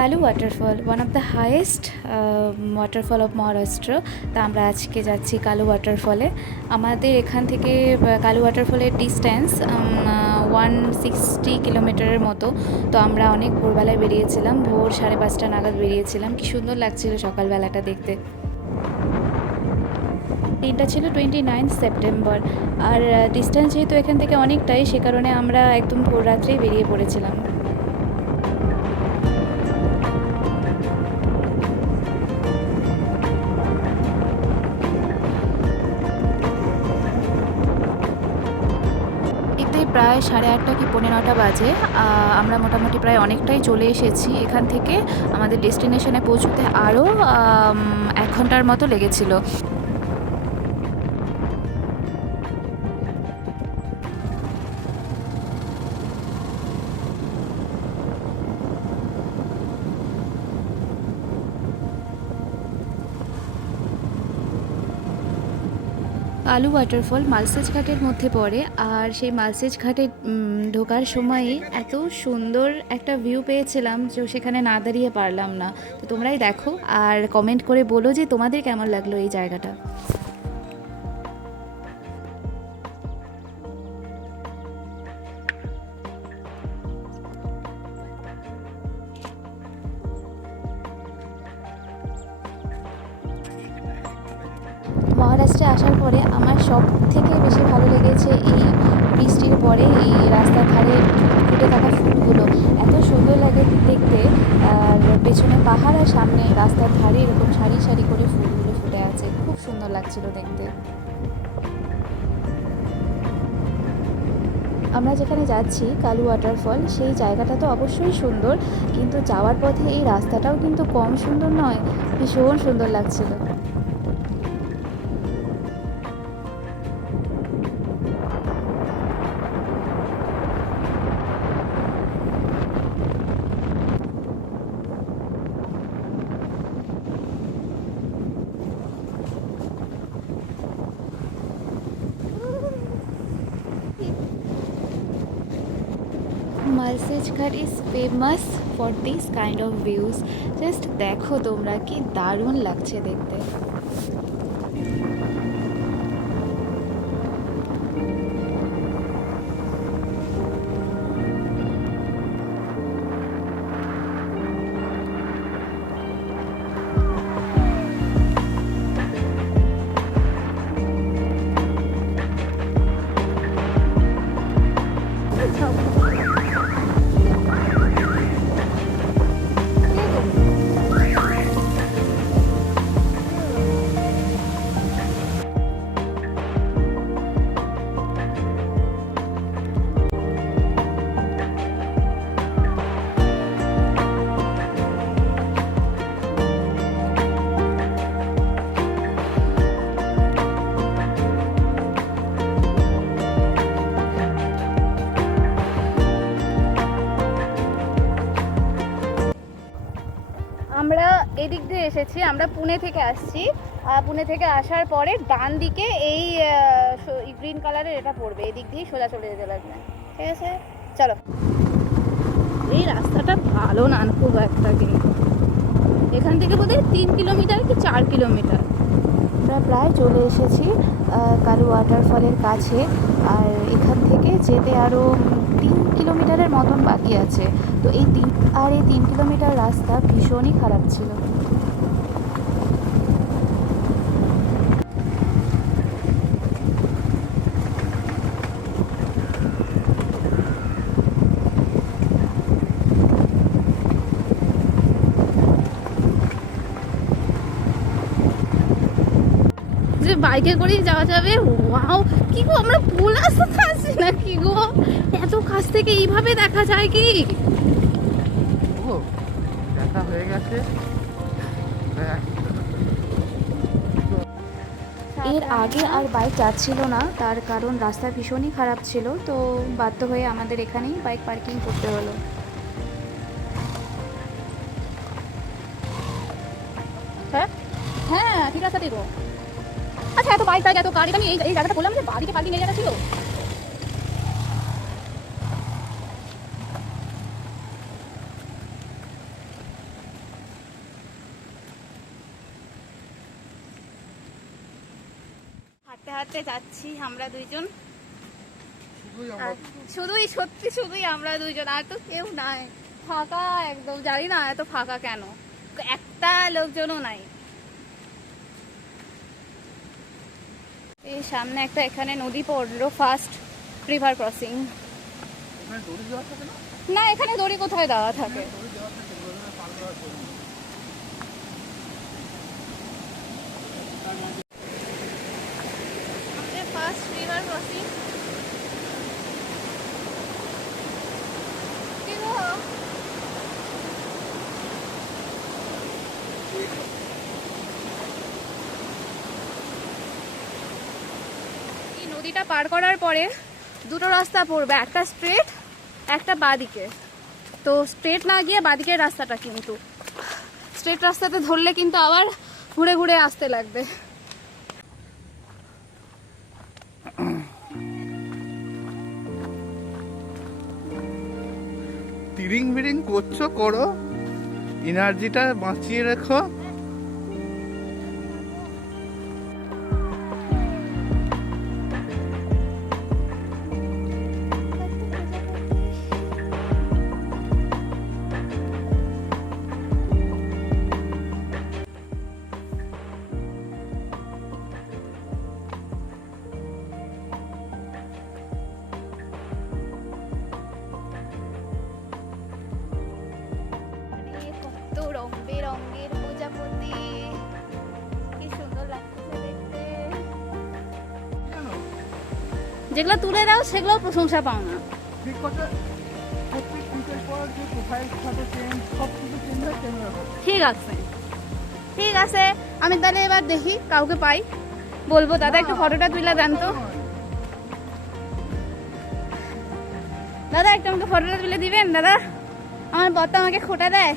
Kalu waterfall, one of the highest waterfall of Maharashtra. তা আমরা আজকে যাচ্ছি কালু ওয়াটারফলে। আমাদের এখান থেকে কালু ওয়াটারফলের ডিস্ট্যান্স 160 কিলোমিটারের মতো। তো আমরা অনেক ভোরবেলায় বেরিয়েছিলাম, ভোর 5:30 নাগাদ বেরিয়েছিলাম। কি সুন্দর লাগছিল সকালবেলাটা দেখতে। দিনটা ছিল 29 সেপ্টেম্বর। আর ডিস্ট্যান্স যেহেতু এখান থেকে অনেকটাই, সে কারণে আমরা একদম ভোর রাত্রেই বেরিয়ে পড়েছিলাম। প্রায় 8:30 কি 9:45 বাজে। আমরা মোটামুটি প্রায় অনেকটাই চলে এসেছি। এখান থেকে আমাদের ডেস্টিনেশনে পৌঁছতে আরও 1 ঘন্টার মতো লেগেছিল। কালু ওয়াটারফল মালসেজ ঘাটের মধ্যে পড়ে। আর সেই মালসেজ ঘাটে ঢোকার সময়ে এত সুন্দর একটা ভিউ পেয়েছিলাম যে সেখানে না দাঁড়িয়ে পারলাম না। তো তোমরাই দেখো আর কমেন্ট করে বলো যে তোমাদের কেমন লাগলো এই জায়গাটা। মহারাষ্ট্রে আসার পরে আমার সব থেকে বেশি ভালো লেগেছে এই বৃষ্টির পরে এই রাস্তার ধারে ফুটে থাকা ফুলগুলো। এত সুন্দর লাগে দেখতে। আর পেছনে পাহাড় আর সামনে রাস্তার ধারে এরকম সারি সারি করে ফুলগুলো ফুটে আছে, খুব সুন্দর লাগছিল দেখতে। আমরা যেখানে যাচ্ছি কালু ওয়াটারফল, সেই জায়গাটা তো অবশ্যই সুন্দর, কিন্তু যাওয়ার পথে এই রাস্তাটাও কিন্তু কম সুন্দর নয়, ভীষণ সুন্দর লাগছিল। মালসেজ ঘাট is famous for this kind of views. Just দেখো তোমরা, কি দারুণ লাগছে দেখতে। আমরা এদিক দিয়ে এসেছি, আমরা পুনে থেকে আসছি। পুনে থেকে আসার পরে ডান দিকে এই গ্রিন কালারের এটা পড়বে, এদিক দিয়ে সোজা চলে যেতে লাগবে। ঠিক আছে, চলো। এই রাস্তাটা ভালো না খুব একটা, কিন্তু এখান থেকে বোধহয় 3 কিলোমিটার কি 4 কিলোমিটার। আমরা প্রায় চলে এসেছি কালু ওয়াটারফলের কাছে। আর এখান থেকে যেতে আরও 3 কিলোমিটারের মতন বাকি আছে। তো এই 3 কিলোমিটার রাস্তা ভীষণই খারাপ ছিল। যে বাইকে করেই যাওয়া যাবে। ওয়াও, কি গো, আমরা ভুল রাস্তাতে আসছি না কি গো? এত কাছ থেকে এইভাবে দেখা যায় কি? দেখা হয়ে গেছে। এর আগে আর বাইক যাচ্ছিল না, তার কারণ রাস্তা ভীষণই খারাপ ছিল। তো বাধ্য হয়ে আমাদের এখানেই বাইক পার্কিং করতে হলো। হ্যাঁ হ্যাঁ, ঠিক আছে দেখো। আচ্ছা, এত বাইক এত গাড়ি, আমি এই জায়গাটা বললাম যে বাড়িতে পার্কিং এই জায়গা ছিল। হাঁটতে যাচ্ছি আমরা দুইজন। শুধুই আমরা শুধুই আমরা দুইজন, আর তো কেউ নাই। ফাঁকা একদম, জানি না এত ফাঁকা কেন, একটা লোকজনও নাই। এই সামনে একটা এখানে নদী পড়লো, ফার্স্ট রিভার ক্রসিং। এখানে দড়ি দেওয়া থাকে না? না, এখানে দড়ি কোথায় দেওয়া থাকে? দড়ি দেওয়া থাকে, ওখানে পার দেওয়ার জন্য। আমাদের ফার্স্ট রিভার ক্রসিং। এই নদীটা পার করার পরে দুটো রাস্তা পড়বে, একটা স্ট্রেট, একটা বাঁদিকে। তো স্ট্রেট না গিয়ে বাঁদিকের রাস্তাটা, কিন্তু স্ট্রেট রাস্তাতে ধরলে কিন্তু আবার ঘুরে ঘুরে আসতে লাগবে। তিরিং বিরিং করছো, করো, এনার্জিটা বাঁচিয়ে রেখো। কত রং বেরঙের প্রজাপতি, কি সুন্দর লাগছে দেখতে। যেগুলো তুলে দাও সেগুলো প্রশংসা পাও না। ঠিক কথা, প্রত্যেক পিকের পর যে প্রোফাইল ফটো চেঞ্জ, সব কিছু চেঞ্জ হয় ক্যামেরা। ঠিক আছে, ঠিক আছে, আমি তাহলে এবার দেখি কাউকে পাই, বলবো দাদা একটু ফটোটা তুলে দেন তো। দাদা একটু আমাকে ফটোটা তুলে দিবেন দাদা, আমার বর তো আমাকে খোটা দেয়।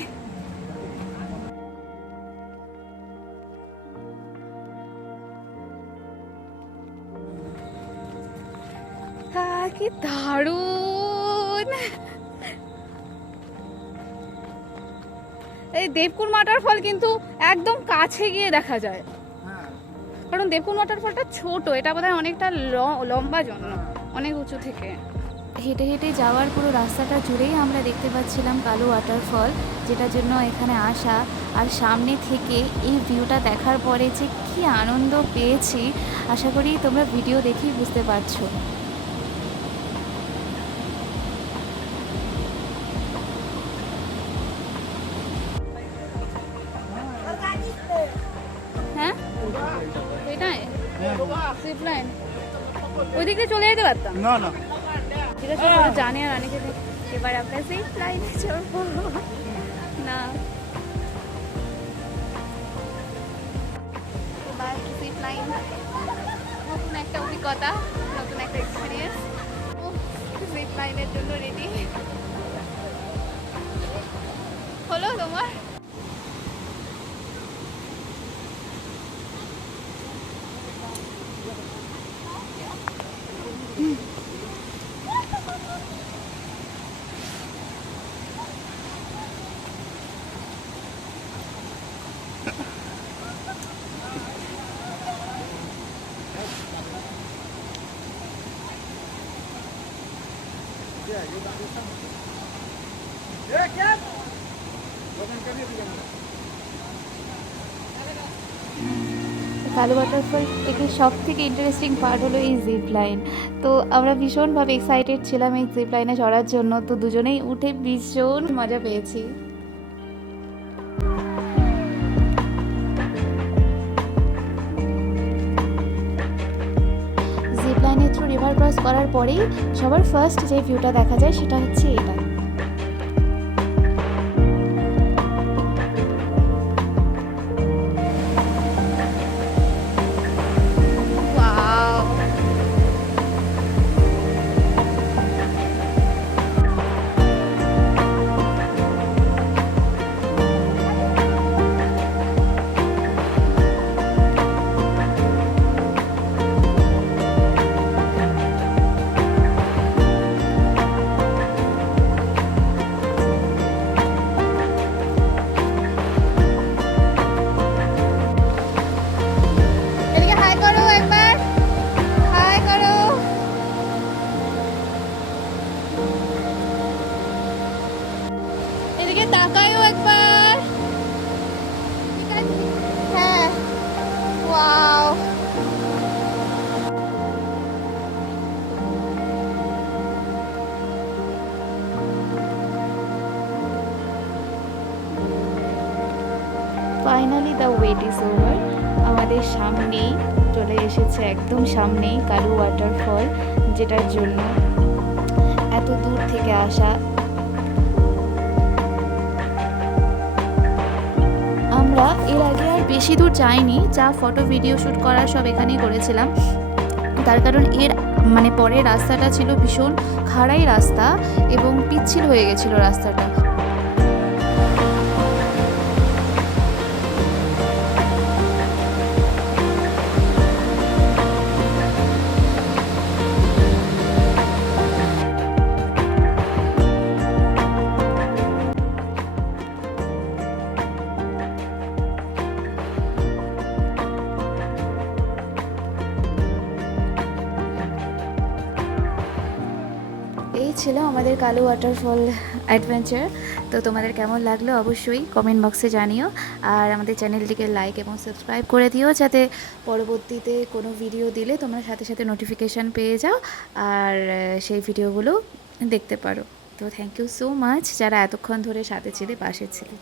কি দারুণ! এই দেবকুর ওয়াটারফল কিন্তু একদম কাছে গিয়ে দেখা যায়, হ্যাঁ, কারণ দেবকুন ওয়াটারফলটা ছোট, এটা বোধহয় অনেকটা লম্বা জন্য, অনেক উঁচু থেকে। হেঁটে হেঁটে যাওয়ার পুরো রাস্তাটা জুড়েই আমরা দেখতে পাচ্ছিলাম কালো ওয়াটারফল, যেটার জন্য এখানে আসা। আর সামনে থেকে এই ভিউটা দেখার পরে যে কী আনন্দ পেয়েছি, আশা করি তোমরা ভিডিও দেখেই বুঝতে পারছো। হ্যাঁ এটাই জিপ লাইন, ওই দিক দিয়ে চলে যেতে পারতাম। না না, ঠিক আছে, জানি আর রানীকে এবার আমরা জিপ লাইনে চড়বো না। এবার জিপ লাইন, নতুন একটা অভিজ্ঞতা, নতুন একটা এক্সপিরিয়েন্স। জিপ লাইনের জন্য রেডি হলো তোমার? কালো ওয়াটারফল থেকে সব থেকে ইন্টারেস্টিং পার্ট হলো এই জিপ লাইন। তো আমরা ভীষণভাবে এক্সাইটেড ছিলাম এই জিপ লাইনে চড়ার জন্য, তো দুজনেই উঠে ভীষণ মজা পেয়েছি। জিপ লাইনের থ্রু রিভার ক্রস করার পরেই সবার ফার্স্ট যে ভিউটা দেখা যায় সেটা হচ্ছে এটা। Wait is over. আমাদের সামনেই চলে এসেছে, একদম সামনেই কালু ওয়াটারফল, যেটার জন্য এত দূর থেকে আসা। আমরা এর আগে আর বেশি দূর যাইনি, যা ফটো ভিডিও শ্যুট করার সব এখানেই করেছিলাম। তার কারণ এর মানে পরের রাস্তাটা ছিল ভীষণ খাড়াই রাস্তা এবং পিচ্ছিল হয়ে গেছিলো রাস্তাটা। এই ছিল আমাদের কালু ওয়াটারফল অ্যাডভেঞ্চার। তো তোমাদের কেমন লাগলো অবশ্যই কমেন্ট বক্সে জানিও, আর আমাদের চ্যানেলটিকে লাইক এবং সাবস্ক্রাইব করে দিও, যাতে পরবর্তীতে কোনো ভিডিও দিলে তোমরা সাথে সাথে নোটিফিকেশান পেয়ে যাও আর সেই ভিডিওগুলো দেখতে পারো। তো থ্যাংক ইউ সো মাচ যারা এতক্ষণ ধরে সাথে ছিলে, পাশে ছিলে।